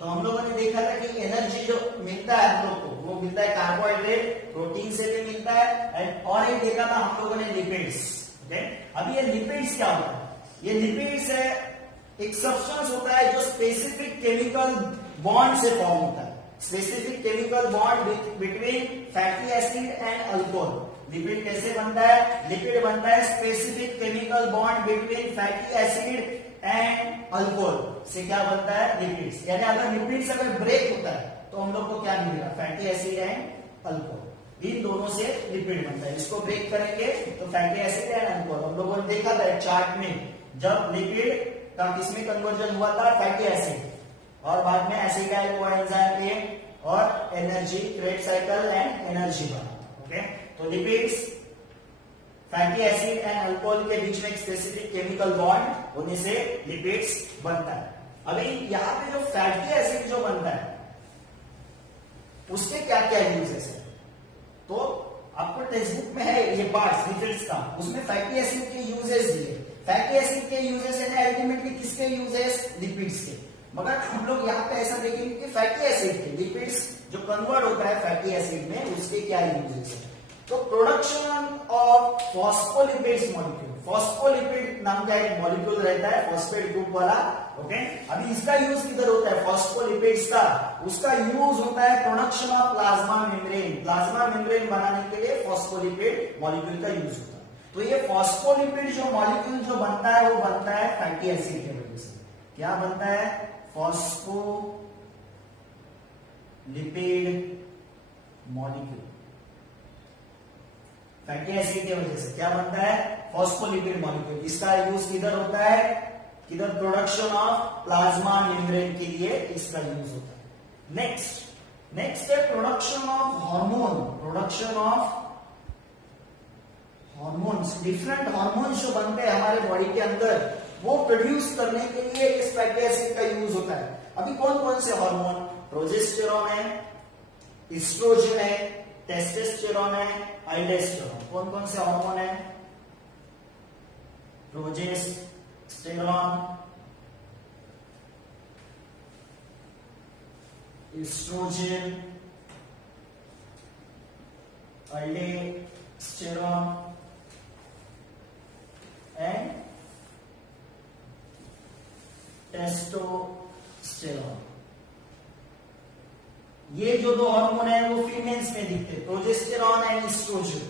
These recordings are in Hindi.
तो हम लोगों ने देखा था कि एनर्जी जो मिलता है हम लोग को वो मिलता है कार्बोहाइड्रेट, प्रोटीन से भी मिलता है एंड और एक देखा था हम लोगों ने लिपिड्स। ओके, अब ये लिपिड्स क्या होता है? ये लिपिड्स है एक सब्सटेंस होता है जो स्पेसिफिक केमिकल बॉन्ड से फॉर्म होता है, specific chemical bond between fatty acid and alcohol. Lipid कैसे बनता है? लिपिड बनता है specific chemical bond between fatty acid and alcohol से क्या बनता है? लिपिड्स। यानी अगर लिपिड्स अगर ब्रेक होता है तो हम लोग को क्या मिलेगा? Fatty acid and alcohol. इन दोनों से लिपिड बनता है। इसको ब्रेक करेंगे तो फैटी एसिड एंड अल्कोहल। हम लोगों ने देखा था चार्ट में, जब लिपिड का किसमें कन्वर्जन हुआ था? फैटी एसिड, और बाद में एसिडाइल कोएंजाइम के और energy crate cycle and energy बना। ओके, तो lipids fatty acid and alcohol के बीच में एक स्पेसिफिक केमिकल बॉन्ड होने से लिपिड्स बनता है। अभी यहां पे जो फैटी एसिड जो बनता है उसके क्या क्या यूजेस है? तो आपको टेक्स्ट बुक में है ये पार्ट्स लिपिड्स का, उसमें फैटी एसिड के यूजेस दिए। फैटी एसिड के यूजेस है ना अल्टीमेटली किसके यूजेस? लिपिड्स के। मगर हम लोग यहाँ पे ऐसा देखेंगे कि फैटी एसिड के, लिपिड्स जो कन्वर्ट होता है फैटी एसिड में, उसके क्या यूजेस है? तो production of phospholipids molecule. Phospholipid नाम का एक मॉलिक्यूल रहता है फॉस्फेट ग्रुप वाला। ओके, अभी इसका यूज किधर होता है? फॉस्फोलिपिड्स का उसका यूज होता है production of plasma membrane. Plasma membrane बनाने के लिए फॉस्फोलिपिड मॉलिक्यूल का यूज होता है। तो ये फॉस्फोलिपिड जो मॉलिक्यूल जो बनता है वो बनता है फैटी एसिड के वजह से। क्या बनता है? फॉस्फोलिपिड मॉलिक्यूल फैटी एसिड की वजह से क्या बनता है? Phospholipid molecule. इसका यूज किधर होता है? किधर? प्रोडक्शन ऑफ प्लाज्मा मेम्ब्रेन के लिए इसका यूज होता है। नेक्स्ट है production of hormone. Production of hormones, different hormones जो बनते हैं हमारे बॉडी के अंदर, वो प्रोड्यूस करने के लिए इस फैटी एसिड का यूज होता है। अभी कौन कौन से हार्मोन? प्रोजेस्टेरॉन है, एस्ट्रोजन है, टेस्टोस्टेरोन है, अल्डोस्टेरोन। कौन कौन से हार्मोन है? Progesterone, oestrogen, aldosterone and testosterone. ये जो दो हार्मोन है वो फीमेल्स में दिखते हैं, प्रोजेस्टेरॉन एंड एस्ट्रोजन।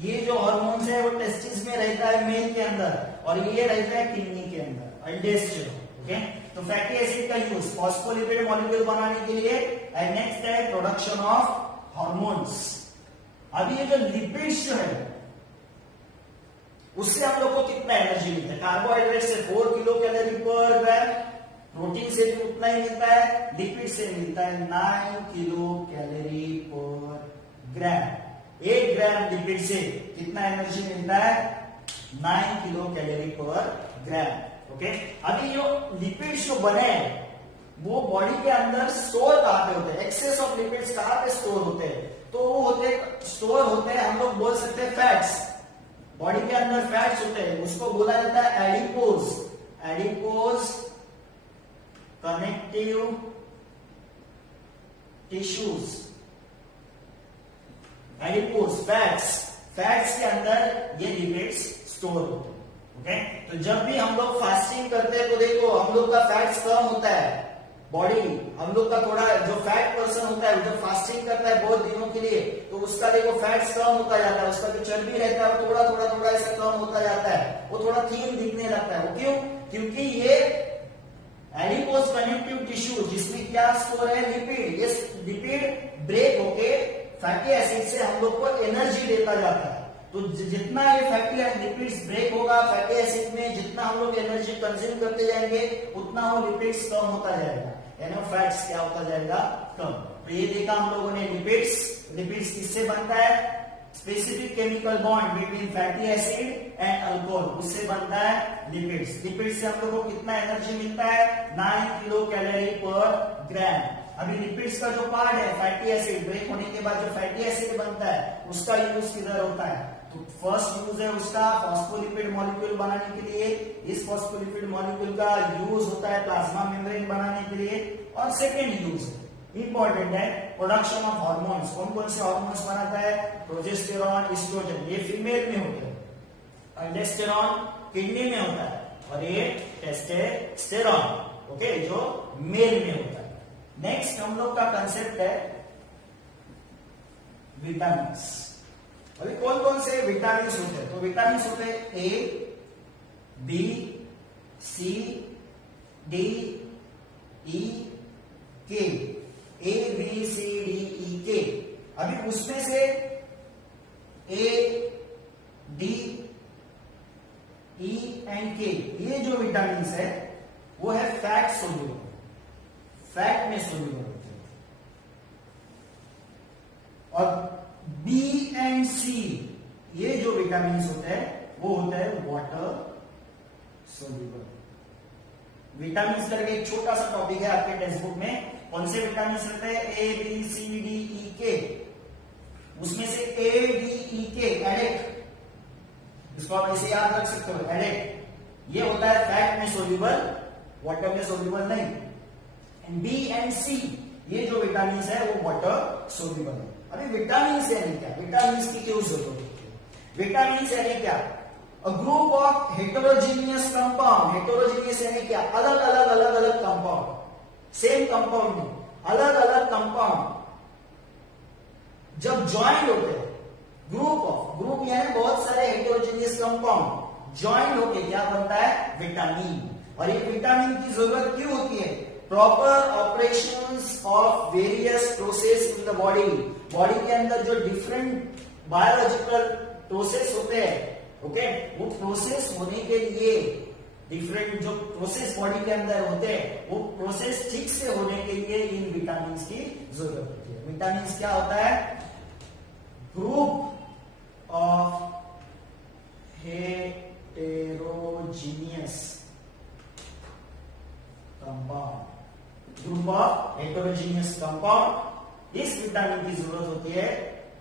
ये जो हार्मोन्स है वो टेस्टिस में रहता है मेल के अंदर, और ये रहता है किडनी के अंदर, अल्डोस्टेरोन। ओके, तो फैटी एसिड का यूज फॉस्फोलिपिड मॉलिक्यूल बनाने के लिए। एंड नेक्स्ट है प्रोडक्शन ऑफ हार्मोन्स। अभी ये जो लिपिड्स जो है उससे हम लोग को कितना एनर्जी मिलता है? कार्बोहाइड्रेट से 4 किलो कैलोरी पर ग्राम, प्रोटीन से भी उतना ही मिलता है, लिपिड से मिलता है 9 किलो कैलोरी पर ग्राम। 1 ग्राम लिपिड से कितना एनर्जी मिलता है? 9 किलो कैलोरी पर ग्राम। ओके, अभी जो लिपिड्स जो बने हैं वो बॉडी के अंदर स्टोर कहां पे होते हैं? एक्सेस ऑफ लिपिड्स कहां पे स्टोर होते हैं? तो वो स्टोर होते हैं, हम लोग बोल सकते हैं फैट्स। बॉडी के अंदर फैट्स होते हैं, उसको बोला जाता है adipose. Adipose connective tissues. Adipose fats के अंदर ये लिपिड्स स्टोर होते हैं। ओके, तो जब भी हम लोग फास्टिंग करते हैं तो देखो हम लोग का फैट्स कम होता है। बॉडी हम लोग का थोड़ा जो फैट पर्सन होता है जब फास्टिंग करता है बहुत दिनों के लिए, तो उसका देखो फैट्स कम होता जाता है, उसका जो चर्बी रहता है वो थोड़ा ऐसा कम होता जाता है, वो थोड़ा थीन दिखने लगता है। वो क्यों? क्योंकि ये एडिपोज कनेक्टिव टिश्यू जिसमें क्या स्टोर है? लिपिड। ये लिपिड ब्रेक होके फैटी एसिड से हम लोग को एनर्जी देता जाता है। तो जितना ये फैटी लिपिड्स ब्रेक होगा फैटी एसिड में, जितना हम लोग एनर्जी कंज्यूम करते जाएंगे उतना वो लिपिड्स कम होता जाएगा, यानी फैट्स क्या होता जाएगा? कम। तो ये देखा हम लोगों ने लिपिड्स किससे बनता है? Specific chemical bond between fatty acid and alcohol, उससे बनता है लिपिड्स। लिपिड्स से हम लोग को कितना एनर्जी मिलता है? 9 किलो कैलोरी पर ग्राम। अभी लिपिड्स का जो पार्ट है फैटी एसिड, ब्रेक होने के बाद जो फैटी एसिड बनता है उसका यूज किधर होता है? तो फर्स्ट यूज है उसका फॉस्फोलिपिड मॉलिक्यूल बनाने के लिए, इस फॉस्फोलिपिड मॉलिक्यूल का यूज होता है प्लाज्मा मेम्ब्रेन बनाने के लिए, और सेकेंड यूज इंपॉर्टेंट है प्रोडक्शन ऑफ हार्मोन्स। कौन कौन से हार्मोन्स बनाता है? प्रोजेस्टेरॉन, एस्ट्रोजन, ये फीमेल में होते हैं, अल्डोस्टेरॉन किडनी में होता है, और ये टेस्टोस्टेरॉन ओके जो मेल में होता है। नेक्स्ट हम लोग का कंसेप्ट है विटामिन। अभी कौन कौन से विटामिन होते हैं? तो विटामिन होते हैं ए, बी, सी, डी, ई, के, A B C D E के। अभी उसमें से ए, डी, ई एंड के, ये जो विटामिन है वो है फैट सोल्यूबल, फैट में सोल्यूबल होते हैं। और बी एंड सी, ये जो विटामिन होते हैं वो होता है वाटर सोल्यूबल। विटामिन करके एक छोटा सा टॉपिक है आपके टेक्स्ट बुक में, कौन से विटामिन होते हैं? A B C D E के। उसमें से ए डी ई के एडेक्ट, इसको आप ऐसे याद रख सकते हो, एडेक्ट ये होता है फैट में सोल्यूबल, वाटर में सोल्यूबल नहीं। बी एंड सी, ये जो विटामिन है वो वाटर सोल्यूबल है। अभी विटामिन यानी क्या? विटामिन की क्यों जरूरत होती है? विटामिन यानी क्या? A group of heterogeneous compound. Heterogeneous यानी क्या? अलग अलग कंपाउंड, सेम कंपाउंड में अलग अलग कंपाउंड जब ज्वाइंट होते हैं, ग्रुप यानी बहुत सारे हेटेरोजीनियस कंपाउंड ज्वाइंट होके क्या बनता है? विटामिन। और ये विटामिन की जरूरत क्यों होती है? Proper operations of various process in the body. Body के अंदर जो डिफरेंट बायोलॉजिकल प्रोसेस होते हैं ओके, वो प्रोसेस होने के लिए डिफरेंट जो प्रोसेस बॉडी के अंदर होते हैं वो प्रोसेस ठीक से होने के लिए इन विटामिन की जरूरत होती है। विटामिन क्या होता है? Group of heterogeneous compound, group of heterogeneous compound. इस विटामिन की जरूरत होती है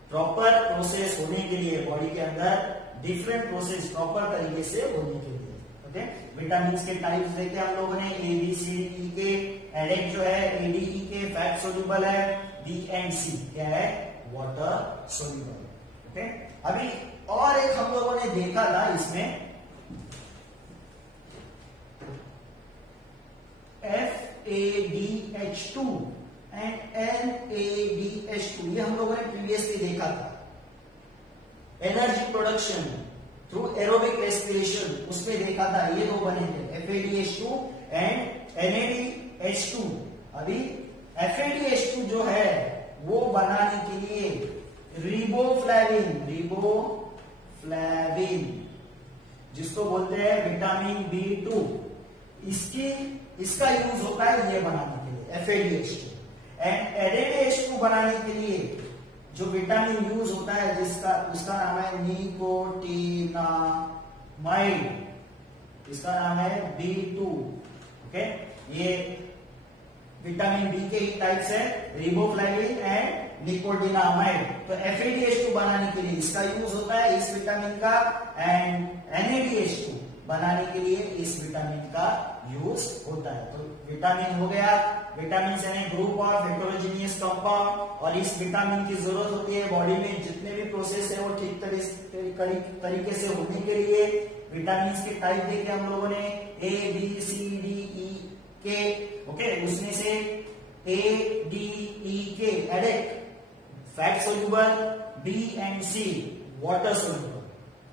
प्रॉपर प्रोसेस होने के लिए, बॉडी के अंदर डिफरेंट प्रोसेस प्रॉपर तरीके से होने के लिए। ओके, विटामिन के टाइप्स देखे हम लोगों ने, ए बी सी डी के। एडेक्ट जो है ए डी ई के फैट सोल्यूबल है, बी एंड सी क्या है? Water soluble. ओके, अभी और एक हम लोगों ने देखा था इसमें FADH2 एंड NADH2, ये हम लोगों ने प्रीवियसली देखा था। Energy production through aerobic respiration, उसमें देखा था, ये दो बने थे FADH2 एंड NADH2। अभी FADH2 जो है वो बनाने के लिए रिबोफ्लाविन जिसको बोलते हैं विटामिन B2, इसका यूज होता है ये बनाने के लिए FADH2। एंड NADH2 बनाने के लिए जो विटामिन यूज होता है उसका नाम है निकोटिनामाइड, इसका नाम है B2। ओके, ये विटामिन बी के ही टाइप्स है, रिबोफ्लाविन एंड निकोटिनामाइड। तो FADH2 बनाने के लिए इसका यूज होता है, इस विटामिन का, एंड NADH2 बनाने के लिए इस विटामिन का यूज होता है। तो विटामिन हो गया, विटामिन यानी ग्रुप ऑफ हेटेरोजीनियस कंपाउंड, और इस विटामिन की जरूरत होती है बॉडी में जितने भी प्रोसेस है वो ठीक तरीके से होने के लिए। विटामिन के टाइप देखे हम लोगों ने, A B C D E के। ओके, उसमें से ए डी ई के एडेक्ट fat soluble, B and C water soluble.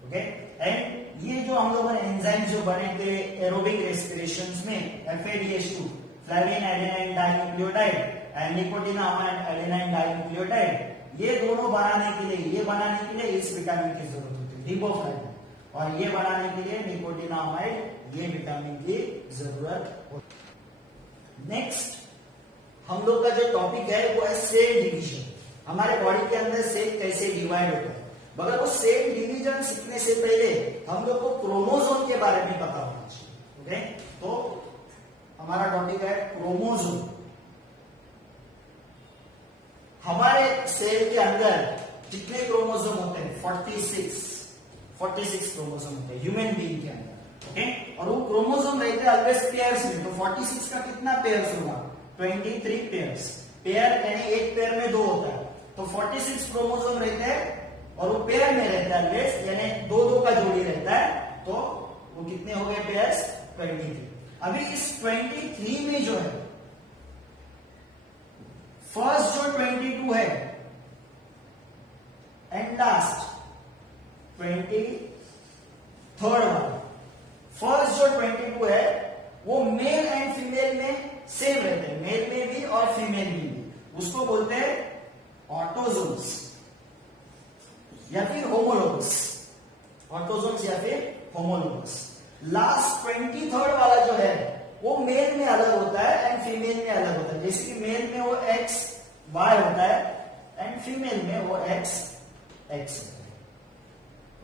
Okay, and ये जो हम लोगों ने एंजाइम जो बने थे एरोबिक रेस्पिरेशंस में, FADH2 flavin adenine dinucleotide and nicotinamide adenine dinucleotide, ये दोनों बनाने के लिए इस विटामिन की जरूरत होती है रिबोफ्लाविन, और ये बनाने के लिए निकोटिनामाइड, ये विटामिन की जरूरत होती है। नेक्स्ट हम लोग का जो टॉपिक है वो है सेल डिवीजन। हमारे बॉडी के अंदर सेल कैसे डिवाइड होता है, मगर वो सेल डिवीजन सीखने से पहले हम लोग को क्रोमोसोम के बारे में पता होना चाहिए। ओके, तो हमारा टॉपिक है क्रोमोसोम। हमारे सेल के अंदर कितने क्रोमोसोम होते हैं? 46। 46 क्रोमोसोम होते हैं ह्यूमन बीइंग के अंदर। ओके, और वो क्रोमोसोम रहते हैं ऑलवेज पेयर्स में। तो 46 का कितना पेयर्स होगा? 23 पेयर्स। पेयर यानी एक पेयर में 2 होता है, तो 46 क्रोमोसोम रहते हैं और वो पेयर में रहता है ऑलवेज, यानी 2-2 का जोड़ी रहता है। तो वो कितने हो गए पेयर्स? 23। अभी इस 23 में जो है फर्स्ट जो 22 है एंड लास्ट 23rd वाला, फर्स्ट जो 22 है वो मेल एंड फीमेल में सेम रहते हैं, मेल में भी और फीमेल में भी। उसको बोलते हैं ऑटोजोम्स या फिर होमोलोगस। ऑटोजोम्स या फिर होमोलोगस। लास्ट 23rd वाला जो है वो मेल में अलग होता है एंड फीमेल में अलग होता है। जैसे कि मेल में वो एक्स वाई होता है एंड फीमेल में वो एक्स एक्स होता है।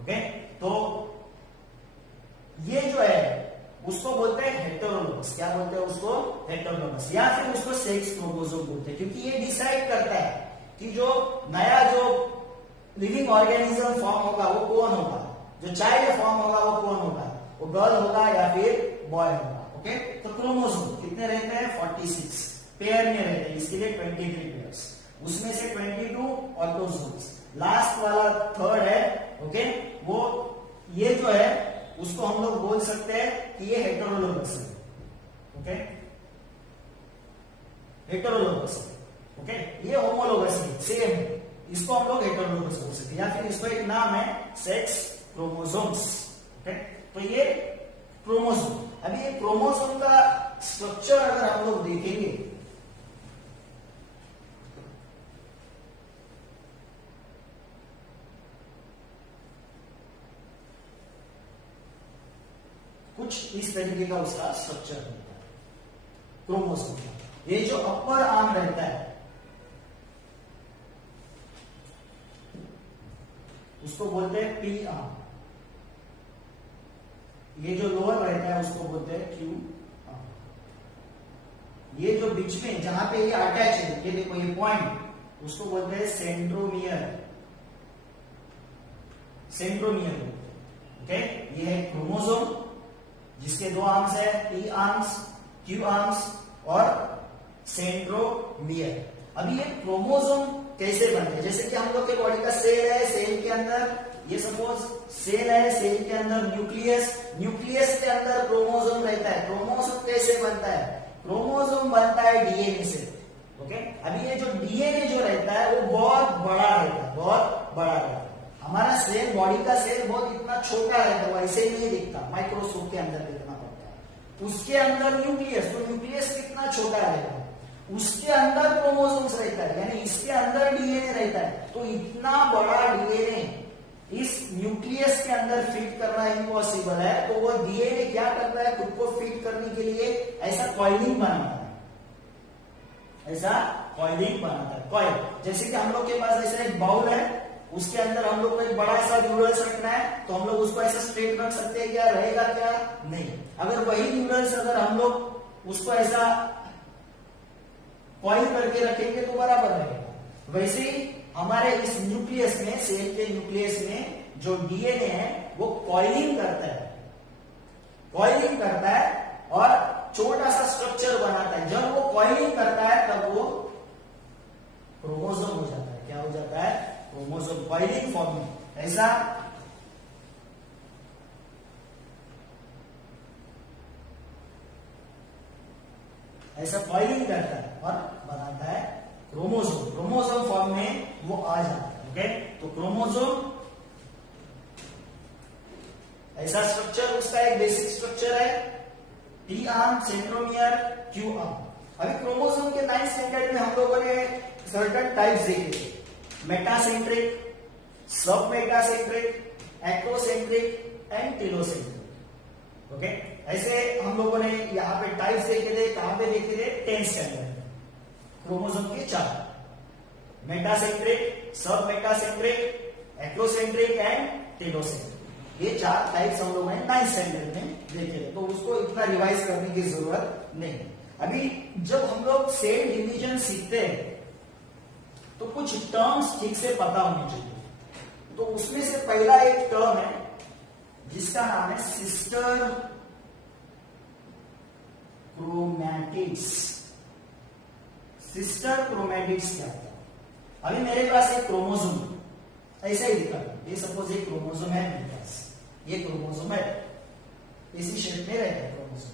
ओके, तो ये जो है उसको बोलते हैं हेटेरोलोगस। क्या बोलते हैं उसको? हेटेरोलोगस, या फिर उसको सेक्स क्रोमोसोम बोलते हैं, क्योंकि ये डिसाइड करता है कि जो नया जो लिविंग ऑर्गेनिज्म फॉर्म होगा वो कौन होगा, जो चाइल्ड फॉर्म होगा वो कौन होगा, वो गर्ल होगा या फिर बॉय होगा। ओके, तो क्रोमोसोम कितने रहते हैं? 46 पेयर में रहते हैं, इसके लिए 23 पेयर्स। उसमें से 22 ऑटोजोम्स। लास्ट वाला 3rd है, ओके, वो ये जो है उसको हम लोग बोल सकते हैं कि ये हेटेरोलोगस है। ओके, हेटेरोलोगस है। ओके, ये होमोलोगस है, सेम है, इसको हम लोग हेटेरोलोगस बोल सकते हैं, या फिर इसको एक नाम है सेक्स क्रोमोसोम्स। ओके, तो ये क्रोमोसोम। अभी ये क्रोमोसोम का स्ट्रक्चर अगर हम लोग देखेंगे कुछ इस तरीके का उसका स्ट्रक्चर होता है क्रोमोसोम का। ये जो अपर आर्म रहता है उसको बोलते हैं पी आर्म, ये जो लोअर रहता है उसको बोलते हैं क्यू आर्म। ये जो बीच में जहां पे ये अटैच है, ये देखो ये पॉइंट, उसको बोलते हैं सेंट्रोमियर। सेंट्रोमियर बोलते हैं। ओके, ये है क्रोमोसोम जिसके 2 आर्म्स है, पी आर्म्स, क्यू आर्म्स और सेंट्रोमियर। अभी ये क्रोमोसोम कैसे बनते हैं? जैसे कि हम लोग के बॉडी का सेल है, सेल के अंदर ये सपोज सेल है, सेल के अंदर न्यूक्लियस, न्यूक्लियस के अंदर क्रोमोसोम रहता है। क्रोमोसोम कैसे बनता है? क्रोमोसोम बनता है डीएनए से। ओके, अभी ये जो डीएनए जो रहता है वो बहुत बड़ा रहता है, बहुत बड़ा रहता है। हमारा सेल, बॉडी का सेल बहुत इतना छोटा रहता है, वो ऐसे ही नहीं दिखता, माइक्रोस्कोप के अंदर देखना पड़ता है। उसके अंदर न्यूक्लियस, तो न्यूक्लियस कितना छोटा रहेगा, उसके अंदर क्रोमोसोम्स रहता है, यानी इसके अंदर डीएनए रहता है। तो इतना बड़ा डीएनए इस न्यूक्लियस के अंदर फिट करना इम्पॉसिबल है। तो वो डीएनए क्या करता है? खुद को फिट करने के लिए ऐसा कॉइलिंग बनाता है, ऐसा कॉइलिंग बनाता है। कॉइल, जैसे कि हम लोग के पास ऐसा एक बाउल है, उसके अंदर हम लोग को एक बड़ा सा नूडल्स रखना है, तो हम लोग उसको ऐसा स्ट्रेट रख सकते हैं क्या? रहेगा क्या? नहीं। अगर वही नूडल्स अगर हम लोग उसको ऐसा कॉइल करके रखेंगे तो बराबर रहेगा। वैसे ही हमारे इस न्यूक्लियस में, सेल के न्यूक्लियस में जो डीएनए है वो कॉइलिंग करता है, कॉइलिंग करता है और छोटा सा स्ट्रक्चर बनाता है। जब वो कॉइलिंग करता है तब वो क्रोमोसोम हो जाता है। क्या हो जाता है? क्रोमोसोम, कॉइलिंग फॉर्म में। ऐसा ऐसा कॉइलिंग करता है और बनाता है क्रोमोसोम। क्रोमोसोम फॉर्म में वो आ जाता है। ओके, तो क्रोमोसोम ऐसा स्ट्रक्चर, उसका एक बेसिक स्ट्रक्चर है, P arm, centromere, Q arm. अभी क्रोमोसोम के 9th स्टैंडर्ड में हम लोगों ने सर्टेन टाइप्स देखे, मेटासेंट्रिक, सब मेटासेंट्रिक, एक्टोसेंट्रिक एंड टेलोसेंट्रिक। ओके, ऐसे हम लोगों ने यहाँ पे टाइप्स देखे थे। कहां पे देखे थे? 10th स्टैंडर्ड में। क्रोमोसोम के 4, मेटासेंट्रिक, सब मेटासेंट्रिक, एक्टोसेंट्रिक एंड टेलोसेंट्रिक। ये 4 टाइप्स हम लोगों ने 9th स्टैंडर्ड में देखे थे, तो उसको इतना रिवाइज करने की जरूरत नहीं। अभी जब हम लोग सेल डिवीजन सीखते हैं तो कुछ टर्म्स ठीक से पता होनी चाहिए। तो उसमें से पहला एक टर्म है जिसका नाम है सिस्टर क्रोमैटिड्स। सिस्टर क्रोमैटिड्स क्या होता है? अभी मेरे पास एक क्रोमोसोम ऐसा ही दिखा, ये सपोज एक क्रोमोसोम है मेरे पास, ये क्रोमोसोम है, इसी शेप में रहता है क्रोमोसोम।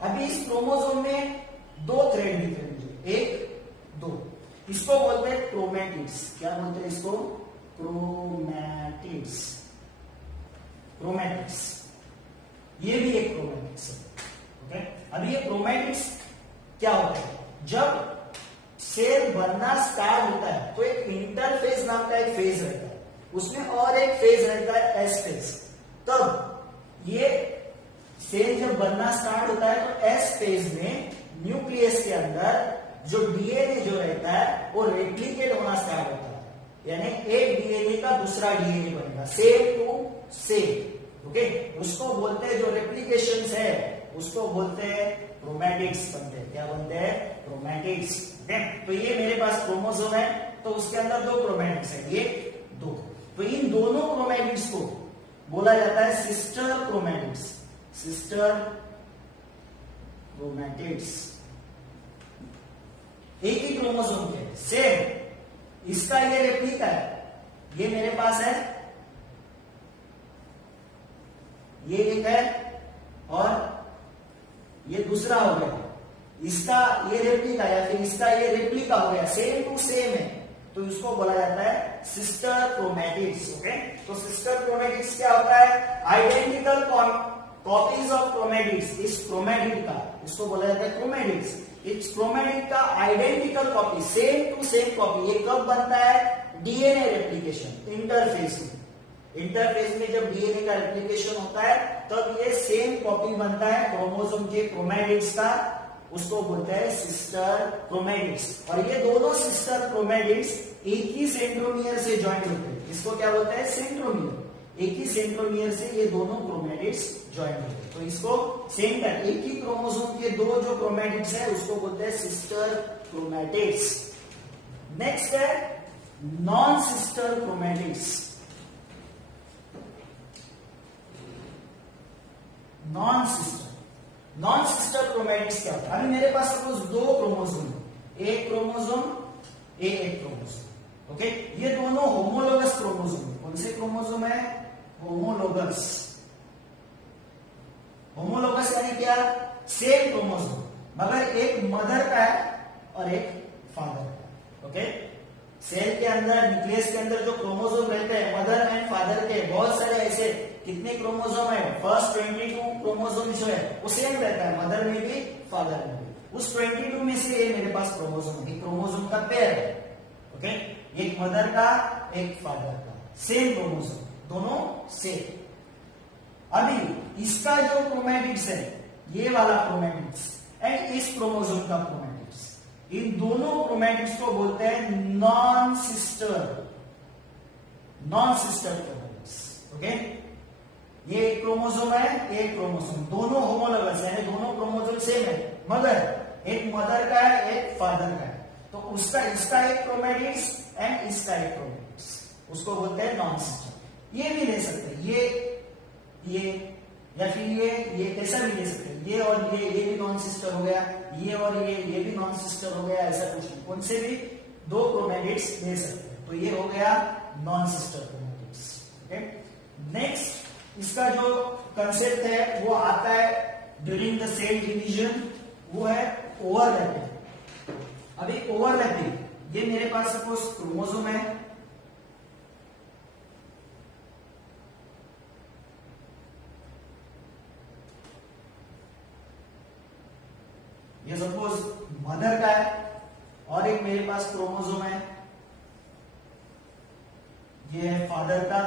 अभी इस क्रोमोसोम में दो थ्रेड दिख रहे हैं मुझे, एक दो, इसको बोलते हैं क्रोमैटिड्स। क्या बोलते हैं इसको? क्रोमैटिड्स। क्रोमैटिड्स, ये भी एक क्रोमैटिड्स है। ओके, अभी ये क्रोमैटिड्स क्या होता है? जब सेल बनना स्टार्ट होता है तो एक इंटरफेज नाम का एक फेज रहता है, उसमें और एक फेज रहता है एस फेज। तब ये सेल जब बनना स्टार्ट होता है तो एस फेज में न्यूक्लियस के अंदर जो डीएनए जो रहता है वो रेप्लिकेट होना स्टार्ट होता है, यानी एक डीएनए का दूसरा डीएनए बनेगा, सेम टू सेम। ओके, उसको बोलते हैं, जो रेप्लिकेशन है उसको बोलते हैं क्रोमैटिड्स बनते हैं। क्या बनते हैं? क्रोमैटिड्स। तो ये मेरे पास क्रोमोसोम है, तो उसके अंदर दो क्रोमैटिड्स है, ये दो। तो इन दोनों क्रोमैटिड्स को बोला जाता है सिस्टर क्रोमैटिड्स। सिस्टर क्रोमैटिड्स एक ही क्रोमोसोम के सेम, इसका ये रेप्लिका है, ये मेरे पास है, ये एक है और ये दूसरा हो गया, इसका ये रेप्लिका या फिर इसका ये रेप्लिका हो गया, सेम टू सेम है, तो इसको बोला जाता है सिस्टर क्रोमैटिड्स। ओके, तो सिस्टर क्रोमैटिड्स क्या होता है? Identical copies of chromatids. इस क्रोमैटिड का, इसको बोला जाता है क्रोमैटिड्स। इस क्रोमैटिड का identical copy, same to same copy. ये कब बनता है? डीएनए रेप्लिकेशन, इंटरफेज में। इंटरफेज में जब डीएनए का रेप्लिकेशन होता है तब ये सेम कॉपी बनता है क्रोमोसोम के क्रोमैटिड्स का, उसको बोलते हैं सिस्टर क्रोमैटिड्स। और ये दोनों सिस्टर क्रोमैटिड्स एक ही सेंट्रोमियर से ज्वाइन होते हैं, इसको क्या बोलते हैं? सेंट्रोमियर। एक ही सेंट्रोमियर से ये दोनों क्रोमैटिड्स ज्वाइन होते हैं, तो इसको सेंटर, एक ही क्रोमोसोम के दो जो क्रोमैटिड्स है उसको बोलते हैं सिस्टर क्रोमैटिड्स। नेक्स्ट है non sister chromatids. Non sister chromatids क्या होता है? अभी मेरे पास सपोज दो क्रोमोसोम, एक क्रोमोसोम, एक क्रोमोसोम। ओके, ये दोनों होमोलोगस क्रोमोसोम। कौन से क्रोमोसोम है? होमोलोगस। होमोलोगस यानी क्या? सेम क्रोमोसोम, मगर एक मदर का है और एक फादर का। ओके, सेल के अंदर, न्यूक्लियस के अंदर जो क्रोमोसोम रहते हैं मदर एंड फादर के, बहुत सारे ऐसे, कितने क्रोमोसोम है? फर्स्ट 22 क्रोमोसोम जो है वो सेम रहता है, मदर में भी फादर में भी। उस 22 में से ये मेरे पास क्रोमोसोम है, क्रोमोसोम का पेयर है। ओके, एक मदर का, एक फादर का, सेम क्रोमोसोम, दोनों सेम। अभी इसका जो क्रोमैटिड्स है, ये वाला क्रोमैटिड्स एंड इस क्रोमोसोम का क्रोमैटिड्स, इन दोनों क्रोमैटिड्स को बोलते हैं नॉन सिस्टर क्रोमैटिड्स। ओके, ये एक क्रोमोसोम है, एक क्रोमोसोम, दोनों होमोलोगस है, दोनों क्रोमोसोम सेम है, मगर एक मदर का है, एक फादर का है, तो उसका, इसका एक क्रोमैटिड्स एंड इसका एक क्रोमैटिड्स, उसको बोलते हैं नॉन सिस्टर। ये भी ले सकते हैं, ये या फिर ये ऐसा भी ले सकते हैं, ये और ये भी नॉन सिस्टर हो गया, ये और ये भी नॉन सिस्टर हो गया, ऐसा कुछ नहीं, कौन से भी दो क्रोमैटिड्स ले सकते हैं, तो ये हो गया non sister chromatids. Okay, next इसका जो कंसेप्ट है वो आता है ड्यूरिंग द सेल डिवीजन, वो है ओवरलैपिंग। अभी ओवरलैपिंग, ये मेरे पास सपोज क्रोमोसोम है, ये सपोज मदर का है और एक मेरे पास क्रोमोसोम है, ये है फादर का।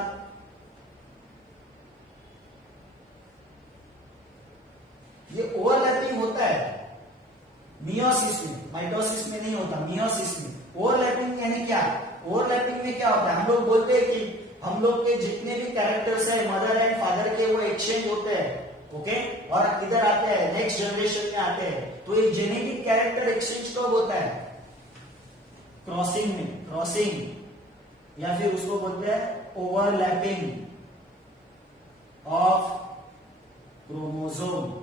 ये ओवरलैपिंग होता है मियोसिस में, माइटोसिस में नहीं होता, मियोसिस में। ओवरलैपिंग यानी क्या? ओवरलैपिंग में क्या होता है? हम लोग बोलते हैं कि हम लोग के जितने भी कैरेक्टर्स है मदर एंड फादर के, वो एक्सचेंज होते हैं। ओके, और किधर आते हैं? नेक्स्ट जनरेशन में आते हैं। तो ये जेनेटिक कैरेक्टर एक्सचेंज कब होता है? क्रॉसिंग में, क्रॉसिंग, या फिर उसको बोलते हैं overlapping. Of chromosome.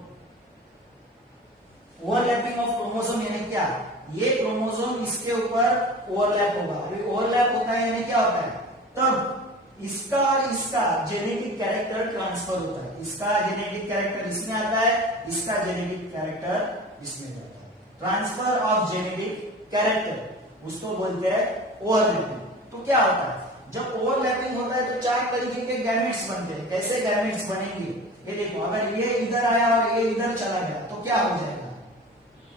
Overlapping of chromosome यानी क्या, ये क्रोमोसोम इसके ऊपर ओवरलैप होगा। अभी ओवरलैप होता है यानी क्या होता है, तब इसका और इसका जेनेटिक कैरेक्टर ट्रांसफर होता है। इसका जेनेटिक कैरेक्टर इसमें आता है, इसका जेनेटिक कैरेक्टर इसमें जाता है। ट्रांसफर ऑफ जेनेटिक कैरेक्टर उसको बोलते हैं ओवरलैपिंग। तो क्या होता है, जब ओवरलैपिंग होता है तो चार तरीके के गैमेट्स बनते हैं। कैसे गैमेट्स बनेंगे, ये देखो, अगर ये इधर आया और ये इधर चला गया तो क्या हो जाएगा,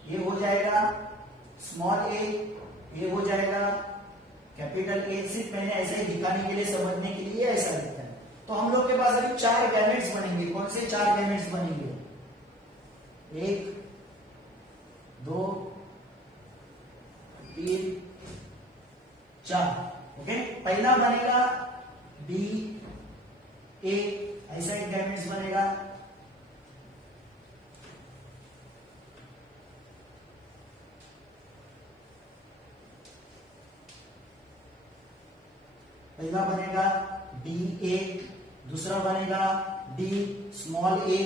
ये हो जाएगा स्मॉल ए, ये हो जाएगा कैपिटल ए। सिर्फ मैंने ऐसे ही दिखाने के लिए, समझने के लिए ऐसा लिखा है। तो हम लोग के पास अभी चार गैमेट्स बनेंगे। कौन से चार गैमेट्स बनेंगे, 1 2 3 4। ओके, पहला बनेगा बी ए, ऐसा एक गैमेट्स बनेगा। पहला बनेगा डी ए, दूसरा बनेगा डी स्मॉल ए,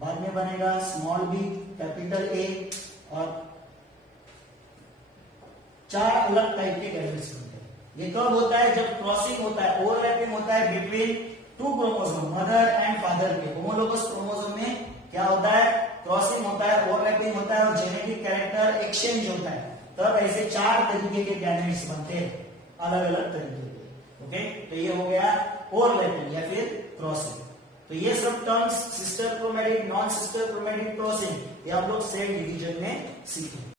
बाद में बनेगा स्मॉल बी कैपिटल ए, और चार अलग टाइप के गैमेट्स बनते हैं। ये कब होता है, जब क्रॉसिंग होता है, ओवरलैपिंग होता है between two chromosome, mother and father के। होमोलोगस क्रोमोसोम में क्या होता है, क्रॉसिंग होता है, ओवरलैपिंग होता है और जेनेटिक कैरेक्टर एक्सचेंज होता है। तब ऐसे चार तरीके के गैमेट्स बनते हैं, अलग अलग तरीके के। ओके, तो ये हो गया ओवरलैपिंग या फिर क्रॉसिंग। तो ये सब terms, sister chromatid, non sister chromatid, crossing, ये आप लोग सेल डिवीजन में सीखे।